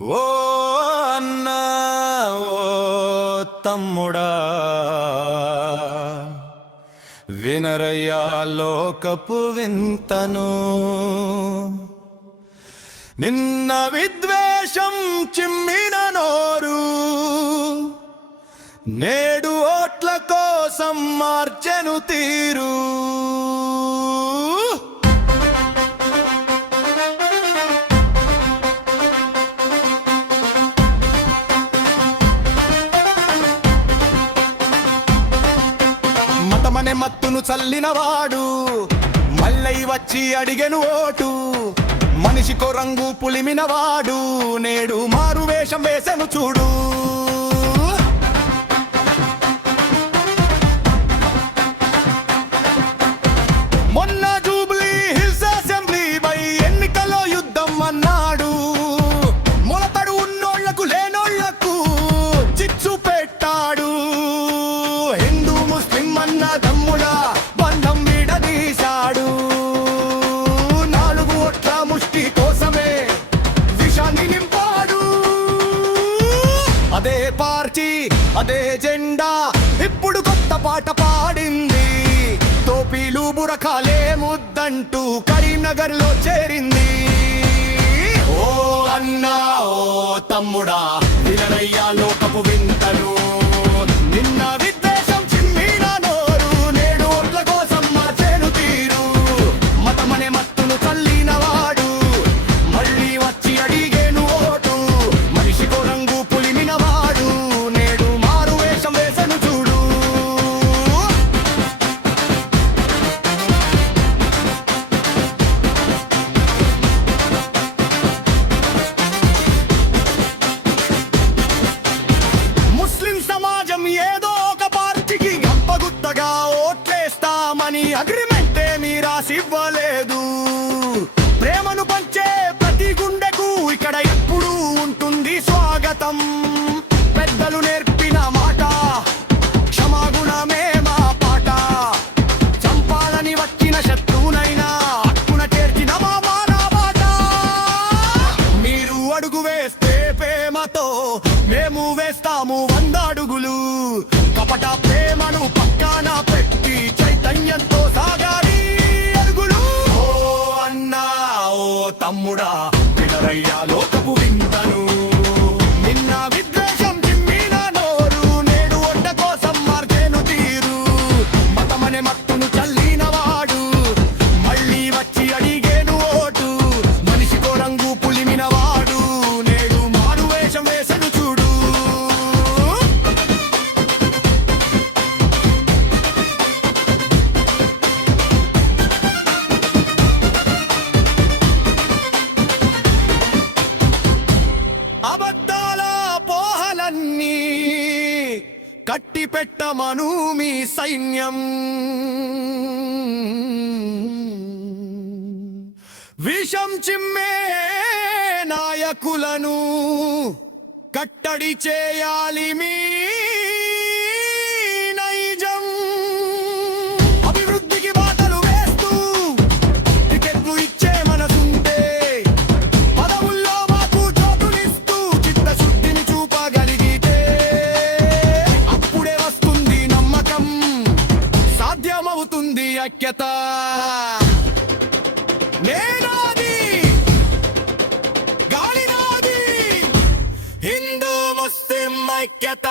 ఓ అన్న ఓ తమ్ముడా వినరయ్యా లోకపు వింతను. నిన్న విద్వేషం చిమ్మిన నోరు నేడు ఓట్ల కోసం మార్చెను తీరు. మత్తును చల్లినవాడు. మల్లై వచ్చి అడిగెను ఓటు. మనిషికో రంగు పులిమినవాడు. నేడు మారు వేషం వేసెను చూడు. అదే జెండా ఇప్పుడు కొత్త పాట పాడింది. టోపీలు బురకాలే ముద్దంటూ కరీంనగర్లో చేరింది. ఓ అన్నా ఓ తమ్ముడా నిలనయ్యా లోకపు విన్న అగ్రిమెంట్ రాసి రాసివ్వలేదు ప్రేమను పంచే ప్రతి గుండెకు ఇక్కడ ఎప్పుడు ఉంటుంది స్వాగతం. పెద్దలు నేర్పిన మాట క్షమాగుణమే మా పాట. చంపాలని వచ్చిన శత్రువునైనా అక్కున చేర్చిన మా మాట మీరు అడుగు వేస్తే మతమనే మత్తును చల్లినవాడు. మళ్ళీ వచ్చి అడిగేను ఓటు. మనిషికో రంగు పులిమినవాడు. నేడు మారు వేషం వేసను చూడు. అబద్ధాల కట్టి పెట్టమను మీ సైన్యం. విషం చిమ్మే నాయకులను కట్టడి చేయాలి మీ సాధ్యమవుతుంది నేనాది గాలినాది హిందూ ముస్లిం ఐక్యత